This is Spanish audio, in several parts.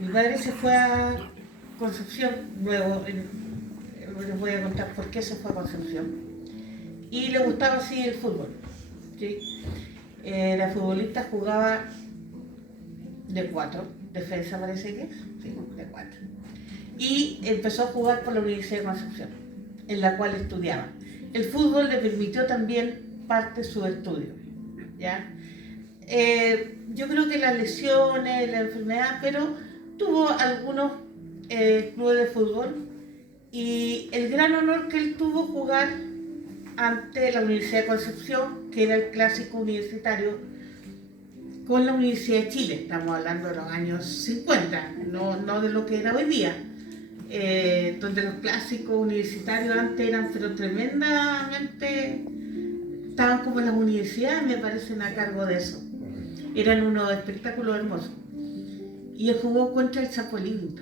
Mi padre se fue a Concepción, luego les voy a contar por qué se fue a Concepción. Y le gustaba así el fútbol. ¿Sí? Era futbolista, jugaba de 4, defensa parece que es, sí, de 4. Y empezó a jugar por la Universidad de Concepción, en la cual estudiaba. El fútbol le permitió también parte de su estudio, ¿ya? Yo creo que las lesiones, la enfermedad, pero tuvo algunos clubes de fútbol y el gran honor que él tuvo jugar ante la Universidad de Concepción, que era el clásico universitario, con la Universidad de Chile. Estamos hablando de los años 50, no de lo que era hoy día, donde los clásicos universitarios antes eran pero tremendamente, estaban como las universidades, me parecen, a cargo de eso. Eran unos espectáculos hermosos. Y él jugó contra el Chapolin.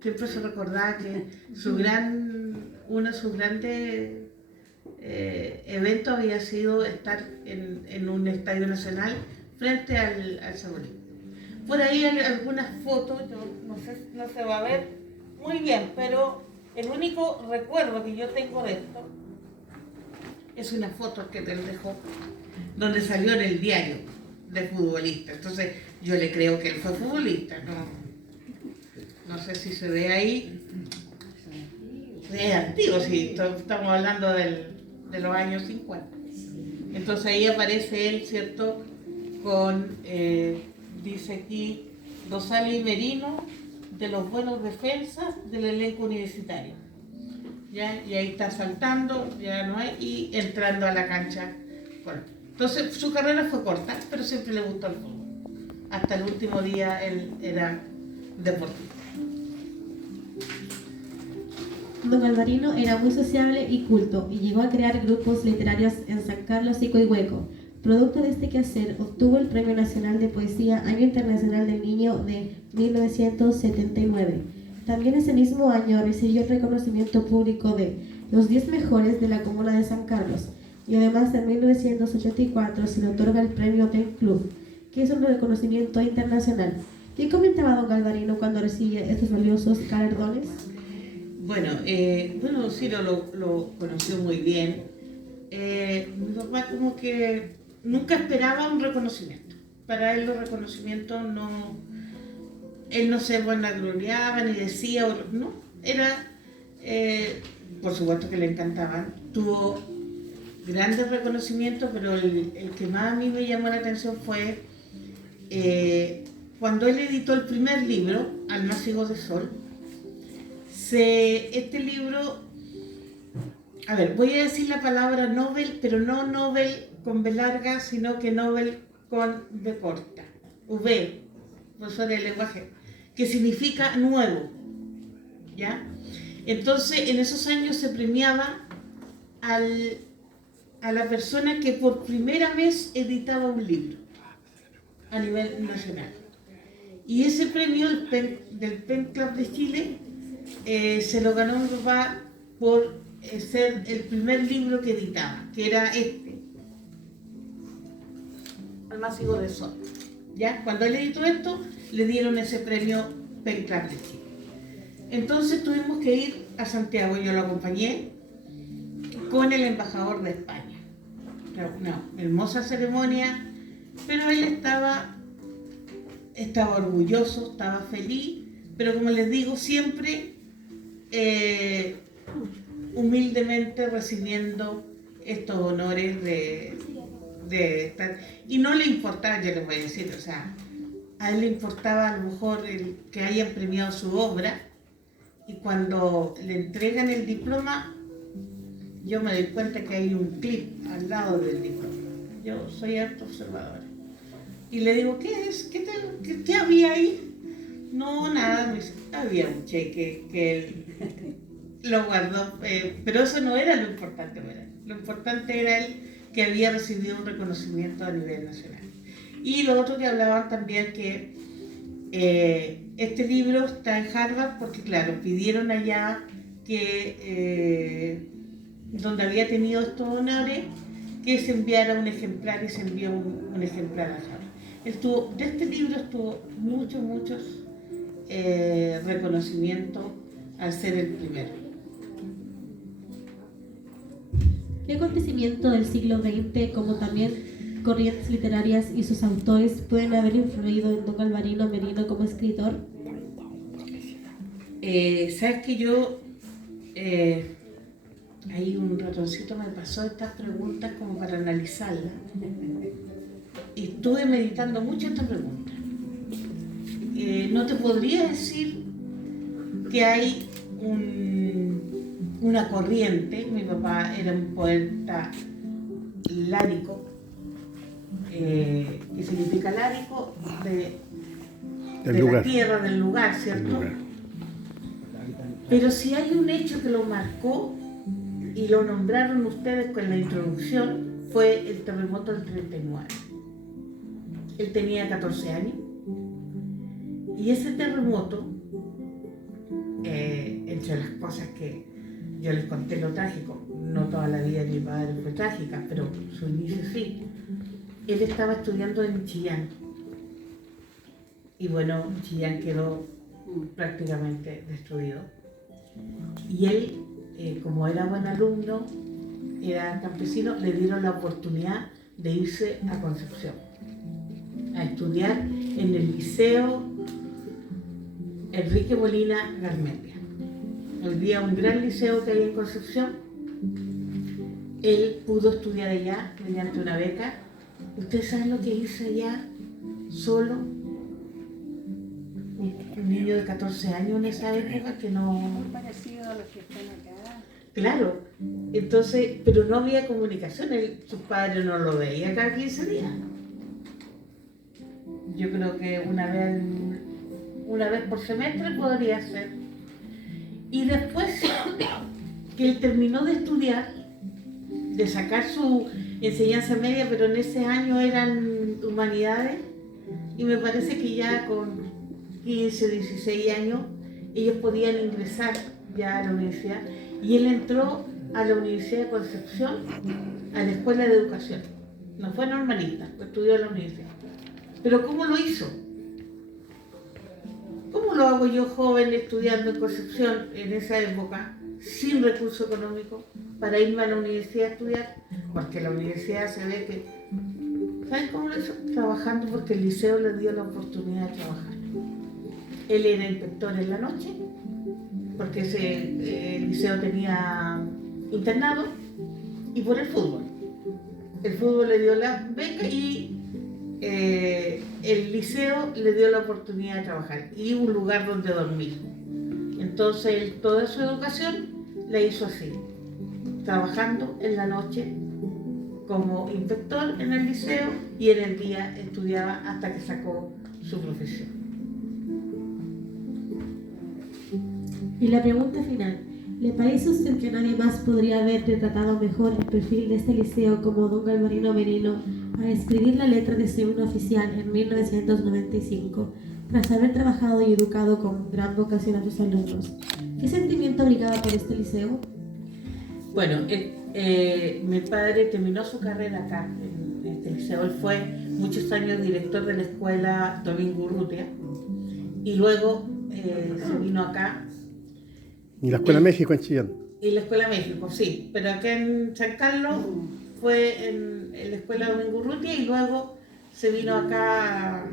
Siempre se recordaba que uno de sus grandes eventos había sido estar en un estadio nacional frente al Chapolin. Por ahí hay algunas fotos, yo no sé, no se va a ver muy bien, pero el único recuerdo que yo tengo de esto es una foto que él dejó, donde salió en el diario de futbolista. Entonces yo le creo que él fue futbolista, no sé si se ve ahí. Es antiguo, sí, estamos hablando de los años 50. Entonces ahí aparece él, ¿cierto? Con, dice aquí, Rosales y Merino, de los buenos defensas del elenco universitario. ¿Ya? Y ahí está saltando, ya no hay, y entrando a la cancha. Bueno, entonces su carrera fue corta, pero siempre le gustó el fútbol. Hasta el último día él era deportista. Don Alvarino era muy sociable y culto y llegó a crear grupos literarios en San Carlos y Coihueco. Producto de este quehacer, obtuvo el Premio Nacional de Poesía Año Internacional del Niño de 1979. También ese mismo año recibió el reconocimiento público de los 10 mejores de la comuna de San Carlos, y además en 1984 se le otorga el Premio Pen Club, que es un reconocimiento internacional. ¿Qué comentaba don Alvarino cuando recibía estos valiosos galardones? Bueno, Ciro lo conoció muy bien. Mi papá como que nunca esperaba un reconocimiento. Para él los reconocimientos no... Él no se vanagloriaba ni decía, no, era... por supuesto que le encantaban. Tuvo grandes reconocimientos, pero el que más a mí me llamó la atención fue cuando él editó el primer libro, Almácigos de Sol. Este libro, a ver, voy a decir la palabra Nobel, pero no Nobel con B larga, sino que Nobel con B corta, V, profesor de lenguaje, que significa nuevo, ¿ya? Entonces, en esos años se premiaba a la persona que por primera vez editaba un libro a nivel nacional. Y ese premio del Pen Club de Chile se lo ganó mi papá por ser el primer libro que editaba, que era este, Almácigo de Sol. ¿Ya? Cuando él editó esto, le dieron ese premio Pen Club de Chile. Entonces tuvimos que ir a Santiago, yo lo acompañé con el embajador de España. Una hermosa ceremonia, pero él estaba orgulloso, estaba feliz, pero como les digo, siempre humildemente recibiendo estos honores de estar. Y no le importaba, yo les voy a decir, o sea, a él le importaba a lo mejor que hayan premiado su obra, y cuando le entregan el diploma, yo me doy cuenta que hay un clip al lado del diploma. Yo soy harto observadora. Y le digo, ¿qué es? ¿Qué había ahí? No, nada, me dice, había un cheque que él lo guardó, pero eso no era lo importante para él. Lo importante era él que había recibido un reconocimiento a nivel nacional. Y lo otro que hablaban también que este libro está en Harvard porque, claro, pidieron allá que, donde había tenido estos honores, que se enviara un ejemplar, y se envió un ejemplar a Harvard. De este libro estuvo muchos reconocimiento al ser el primero. ¿Qué acontecimiento del siglo XX, como también corrientes literarias y sus autores, pueden haber influido en don Galvarino Merino como escritor? Sabes que yo, ahí un ratoncito me pasó estas preguntas como para analizarlas. Y estuve meditando mucho esta pregunta. No te podría decir que hay una corriente. Mi papá era un poeta lárico, que significa lárico de la tierra, del lugar, ¿cierto? Pero si hay un hecho que lo marcó y lo nombraron ustedes con la introducción, fue el terremoto del 39. Él tenía 14 años y ese terremoto, entre las cosas que yo les conté lo trágico, no toda la vida de mi padre fue trágica, pero su inicio sí. Él estaba estudiando en Chillán y bueno, Chillán quedó prácticamente destruido. Y él, como era buen alumno, era campesino, le dieron la oportunidad de irse a Concepción a estudiar en el Liceo Enrique Molina Garmendia. Hoy día un gran liceo que hay en Concepción. Él pudo estudiar allá mediante una beca. ¿Ustedes saben lo que hizo allá solo? Un niño de 14 años en esa época que no... Muy parecido a los que están acá. Claro, entonces, pero no había comunicación, sus padres no lo veían cada 15 días. Yo creo que una vez por semestre podría ser. Y después que él terminó de estudiar, de sacar su enseñanza media, pero en ese año eran humanidades, y me parece que ya con 15, 16 años, ellos podían ingresar ya a la universidad, y él entró a la Universidad de Concepción, a la Escuela de Educación. No fue normalista, estudió en la universidad. Pero ¿cómo lo hizo? ¿Cómo lo hago yo joven estudiando en Concepción en esa época, sin recurso económico, para irme a la universidad a estudiar? Porque la universidad se ve que... ¿Saben cómo lo hizo? Trabajando, porque el liceo le dio la oportunidad de trabajar. Él era inspector en la noche, porque el liceo tenía internado, y por el fútbol. El fútbol le dio la beca y el liceo le dio la oportunidad de trabajar y un lugar donde dormir. Entonces él, toda su educación la hizo así, trabajando en la noche como inspector en el liceo y en el día estudiaba hasta que sacó su profesión. Y la pregunta final, ¿le parece a usted que nadie más podría haber retratado mejor el perfil de este liceo como don Galvarino Merino al escribir la letra de su himno oficial en 1995, tras haber trabajado y educado con gran vocación a sus alumnos? ¿Qué sentimiento abrigaba por este liceo? Bueno, mi padre terminó su carrera acá, en este liceo. Él fue muchos años director de la escuela Domingo Urrutia y luego se vino acá. ¿Y la Escuela México en Chillán? Y la Escuela México, sí, pero acá en San Carlos fue en la escuela Domingo Urrutia y luego se vino acá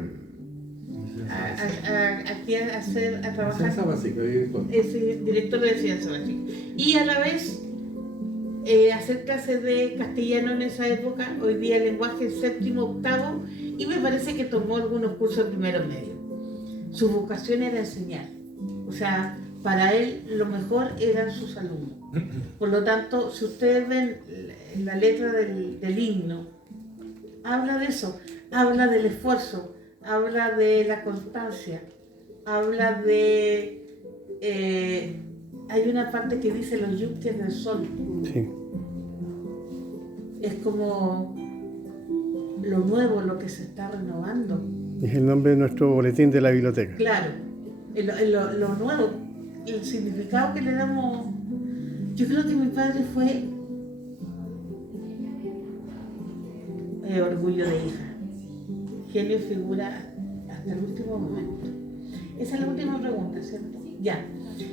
aquí a trabajar. Ciencia básica, director. Director de ciencia básica. Y a la vez hacer clases de castellano en esa época, hoy día lenguaje séptimo, octavo, y me parece que tomó algunos cursos de primero medio. Su vocación era enseñar, o sea, para él lo mejor eran sus alumnos. Por lo tanto, si ustedes ven la letra del himno, habla de eso, habla del esfuerzo, habla de la constancia, habla de... hay una parte que dice los yunques del sol. Sí. Es como lo nuevo, lo que se está renovando. Es el nombre de nuestro boletín de la biblioteca. Claro, lo nuevo, el significado que le damos. Yo creo que mi padre fue orgullo de hija, genio y figura hasta el último momento. Esa es la última pregunta, ¿cierto? Ya.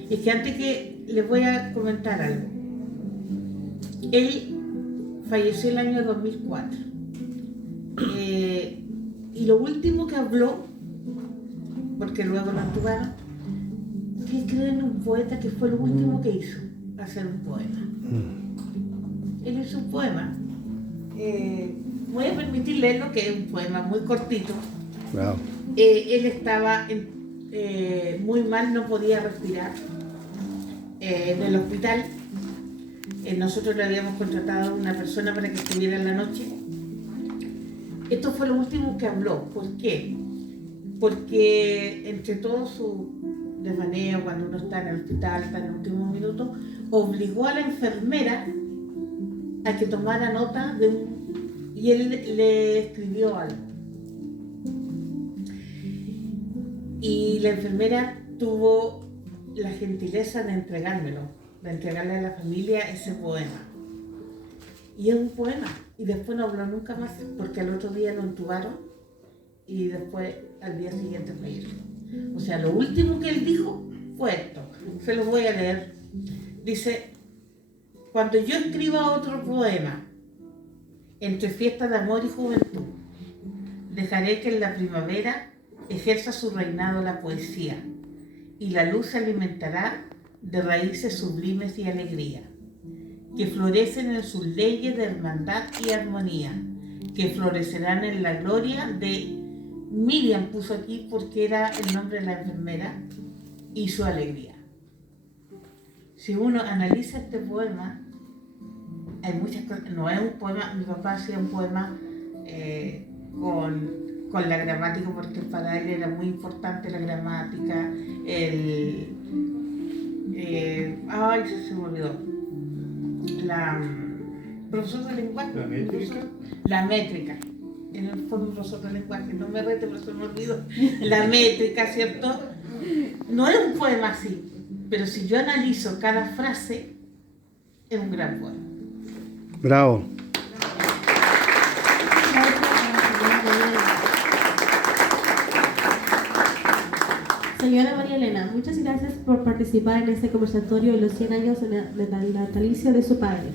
Es que antes que les voy a comentar algo. Él falleció el año 2004. Y lo último que habló, porque luego lo entubaron, que creen en un poeta que fue lo último que hizo, hacer un poema. Él hizo un poema. Voy a permitir leerlo, que es un poema muy cortito. Wow. Él estaba muy mal, no podía respirar en el hospital. Nosotros le habíamos contratado a una persona para que estuviera en la noche. Esto fue lo último que habló. ¿Por qué? Porque entre todo su desvaneo, cuando uno está en el hospital, está en el último minuto, obligó a la enfermera a que tomara nota de y él le escribió algo. Y la enfermera tuvo la gentileza de entregármelo, de entregarle a la familia ese poema. Y es un poema. Y después no habló nunca más, porque al otro día lo entubaron y después al día siguiente falleció. O sea, lo último que él dijo fue esto. Se los voy a leer. Dice: cuando yo escriba otro poema, entre fiestas de amor y juventud, dejaré que en la primavera ejerza su reinado la poesía, y la luz se alimentará de raíces sublimes y alegría, que florecen en sus leyes de hermandad y armonía, que florecerán en la gloria de Miriam, puso aquí porque era el nombre de la enfermera, y su alegría. Si uno analiza este poema, hay muchas cosas. No es un poema, mi papá hacía un poema con la gramática, porque para él era muy importante la gramática, ay, se me olvidó. Profesor de lenguaje. ¿La métrica? La métrica. Él fue mi profesor de lenguaje, no me rete, pero se me olvidó. La métrica, ¿cierto? No es un poema así, pero si yo analizo cada frase, es un gran poema. Bravo. Señora María Elena, muchas gracias por participar en este conversatorio de los 100 años del natalicio de su padre.